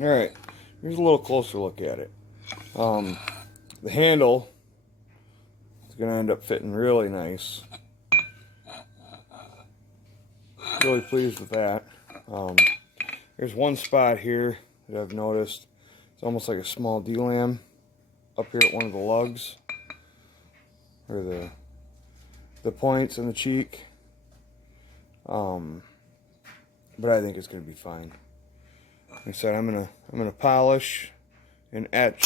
Alright, here's a little closer look at it. The handle is going to end up fitting really nice. Really pleased with that. There's one spot here that I've noticed. It's almost like a small D-lam up here at one of the lugs, or the points in the cheek. But I think it's going to be fine. Like I said, I'm gonna polish and etch.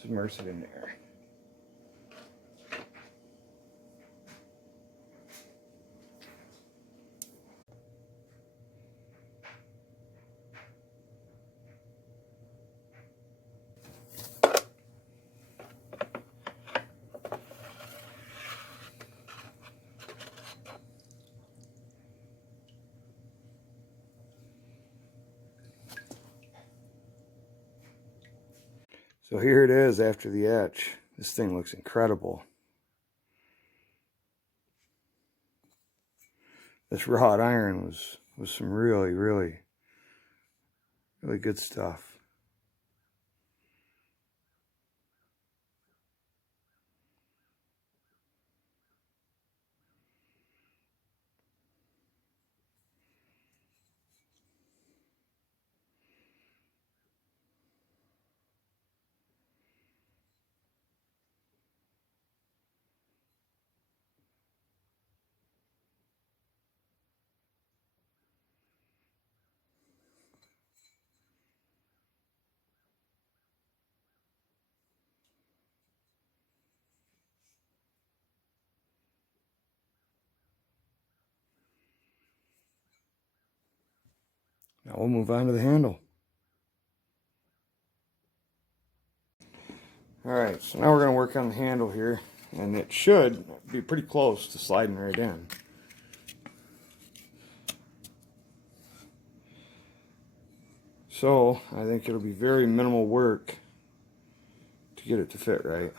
Submerge it in there. So here it is after the etch. This thing looks incredible. This wrought iron was some really good stuff. Now we'll move on to the handle. Alright, so now we're going to work on the handle here, and it should be pretty close to sliding right in. So I think it'll be very minimal work to get it to fit right.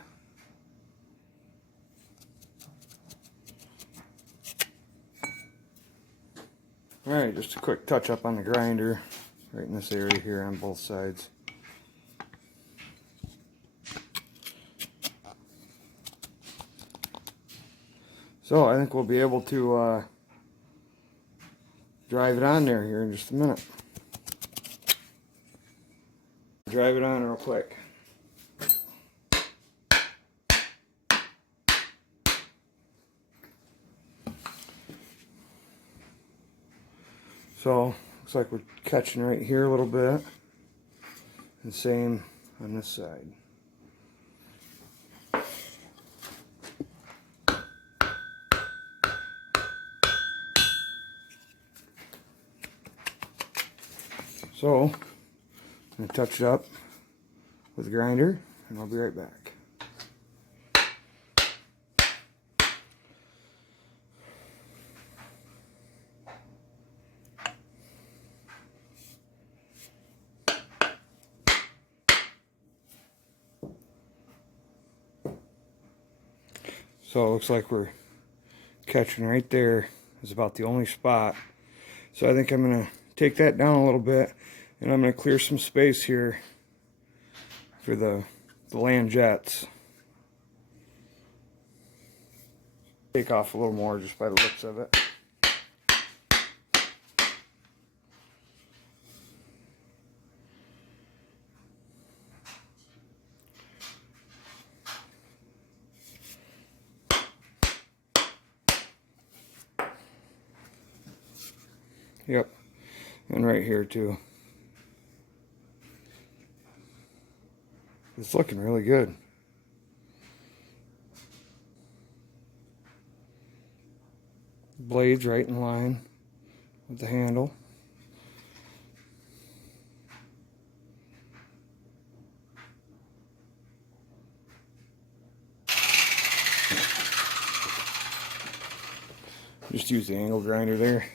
Alright, just a quick touch up on the grinder right in this area here on both sides. So I think we'll be able to drive it on there here in just a minute. Drive it on real quick. So looks like we're catching right here a little bit, and same on this side. So I'm going to touch it up with the grinder, and I'll be right back. So it looks like we're catching right there. Is about the only spot. So I think I'm going to take that down a little bit, and I'm going to clear some space here for the land jets. Take off a little more just by the looks of it. Yep, and right here too. It's looking really good. blades right in line with the handle. Just use the angle grinder there.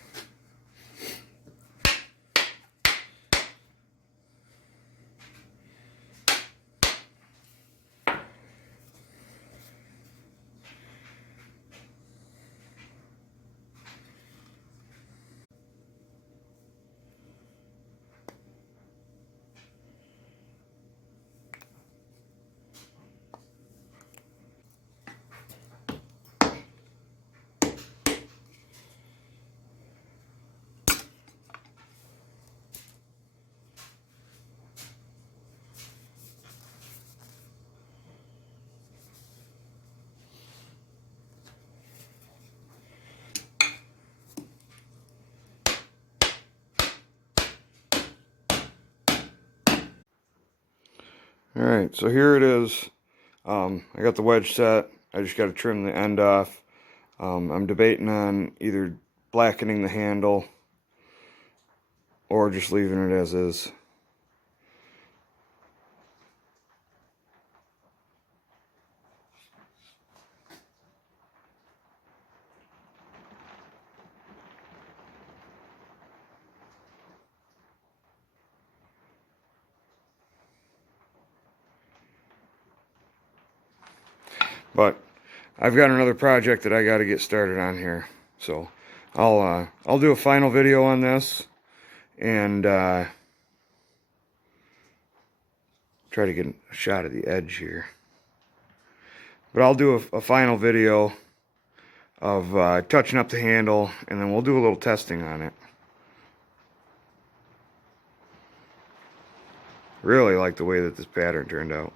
Alright, so here it is. I got the wedge set. I just got to trim the end off. I'm debating on either blackening the handle or just leaving it as is. But I've got another project that I got to get started on here, so I'll do a final video on this and try to get a shot of the edge here. But I'll do a final video of touching up the handle, and then we'll do a little testing on it. Really like the way that this pattern turned out.